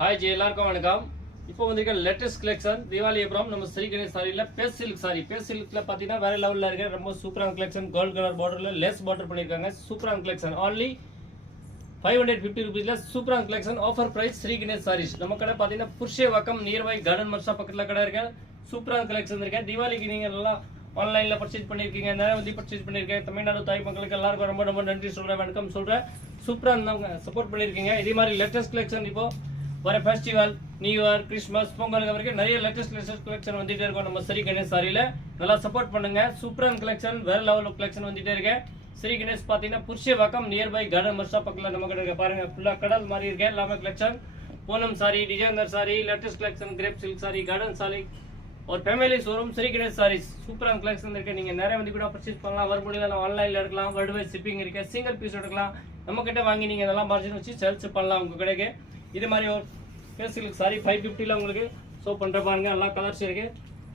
Hi G, எல்லாருக்கும் வணக்கம். இப்போ வந்து லேட்டஸ்ட் கலெக்ஷன் தீபாவளி அப்புறம் நம்ம ஸ்ரீ கணேஷ் சாரியில் பேஸ் சில்க் சாரி. பேஸ் சில்க்ல பார்த்தீங்கன்னா வேற லெவலில் இருக்க ரொம்ப சூப்பரான கலெக்ஷன். கோல்ட் கலர் பார்டரில் லெஸ் பார்டர் பண்ணியிருக்காங்க. சூப்பரான கலெக்ஷன். only 550 rupeesல சூப்பரான collection. Offer price Shri Ganesh Sarees. நம்ம கடை பார்த்தீங்கன்னா புருஷேவாக்கம் நியர்பை கார்டன் மர்ஷா பக்கத்தில் கடை இருக்கு. சூப்பரான கலெக்ஷன் இருக்கேன். தீபாவளிக்கு நீங்கள் எல்லாம் ஆன்லைன்ல பர்ச்சேஸ் பண்ணிருக்கீங்க, நிறைய வந்து பர்ச்சேஸ் பண்ணிருக்கேன். தமிழ்நாடு தாய் மக்களுக்கு எல்லாருக்கும் ரொம்ப ரொம்ப நன்றி சொல்றேன், வணக்கம் சொல்றேன். சூப்பரா இருந்தவங்க சப்போர்ட் பண்ணிருக்கீங்க. இதே மாதிரி லேட்டஸ்ட் கலெக்ஷன் இப்போ வர ஃபெஸ்டிவல், நியூ இயர், கிறிஸ்மஸ், பொங்கலுக்கு வரைக்கும் நிறைய லேட்டஸ்ட் கலெக்ஷன் வந்துட்டே இருக்கும். நம்ம ஸ்ரீ கணேஷ் சாரியில நல்லா சப்போர்ட் பண்ணுங்க. சூப்பரான கலெக்ஷன், வேற லெவல் கலெக்ஷன் வந்துட்டே இருக்கு. ஸ்ரீ கணேஷ் பாத்தீங்கன்னா புருஷேவாக்கம் நியர்பை கார்டன் மர்ஷா பக்கத்துல நம்ம கடை பாருங்க. ஃபுல்லா கடல் மாதிரி இருக்கு. எல்லாமே collection, Poonam sari, designer sari, latest collection, crepe silk sari, Garden sari और फैमिली शोरूम श्री गणेश सारीस. சூப்பரான கலெக்ஷன் இருக்கு. நீங்க நிறைய வந்து கூட பர்ச்சேஸ் பண்ணலாம். வர முடியல ஆன்லைன்ல எடுக்கலாம். வேர்ல்ட் வைட் ஷிப்பிங் இருக்கு. சிங்கிள் பீஸ் எடுக்கலாம். நம்ம கிட்ட வாங்கி நீங்க இதெல்லாம் மார்ஜின் வச்சு சேல்ஸ் பண்ணலாம் உங்க கடைக்கு. இது மாதிரி ஒரு ஃபேஸ் சில்க் சாரி 550ல உங்களுக்கு ஷோ பண்ற பாருங்க. எல்லா கலர்ஸ் இருக்கு.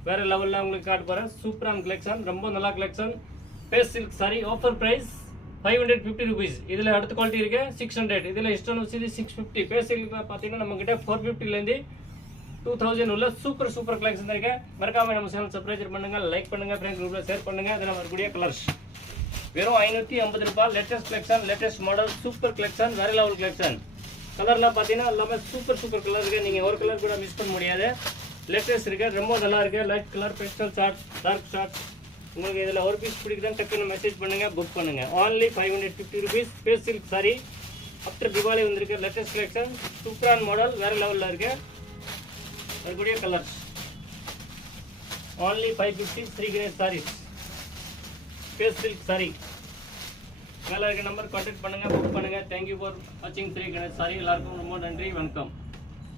வேற லெவல்ல உங்களுக்கு காட்ட போறேன். சூப்பரான கலெக்ஷன், ரொம்ப நல்ல collection. Face silk sari offer price 550 rupees. இதுல அடுத்த குவாலிட்டி இருக்கு 600. இதுல இஸ்டர்ன் வச்சு 650. ஃபேஸ் சில்க்ல பாத்தீங்கன்னா நம்ம கிட்ட 450ல இருந்து 2000 உள்ள சூப்பர் கலெக்ஷன் இருக்கு. மறக்காம நம்ம சேனல் சப்ஸ்கிரைப் பண்ணுங்க, லைக் பண்ணுங்க, ஃப்ரெண்ட் குரூப்ல ஷேர் பண்ணுங்க. அதனால வரக்கூடிய கலர்ஸ் வெறும் 550 ரூபாய். Latest collection, latest model, super collection, வேற லெவல் கலெக்ஷன். கலர்லாம் பாத்தீங்கன்னா எல்லாமே சூப்பர் கலர் இருக்கு. நீங்க ஒரு கலர் கூட மிஸ் பண்ண முடியாது. லேட்டஸ்ட் இருக்கு, ரொம்ப நல்லா இருக்கு. Light colour, pastel shades, dark shades. உங்களுக்கு இதுல ஒரு பீஸ் பிடிக்குதுன்னு டக்குன்னு மெசேஜ் பண்ணுங்க, புக் பண்ணுங்க. only 550 rupees. Face silk sari after Deepavali வந்திருக்கு. லேட்டஸ்ட் கலெக்ஷன், சூப்பரான மாடல், வேற லெவல்ல இருக்கு. வரக்கூடிய colours only 550. Shri Ganesh Sarees face silk sari. மேல இருக்க நம்பர் கான்டாக்ட் பண்ணுங்க, புக் பண்ணுங்க. தேங்க்யூ ஃபார் வாட்சிங் ஸ்ரீ கணேஷ் சாரி. எல்லாருக்கும் ரொம்ப நன்றி, வணக்கம்.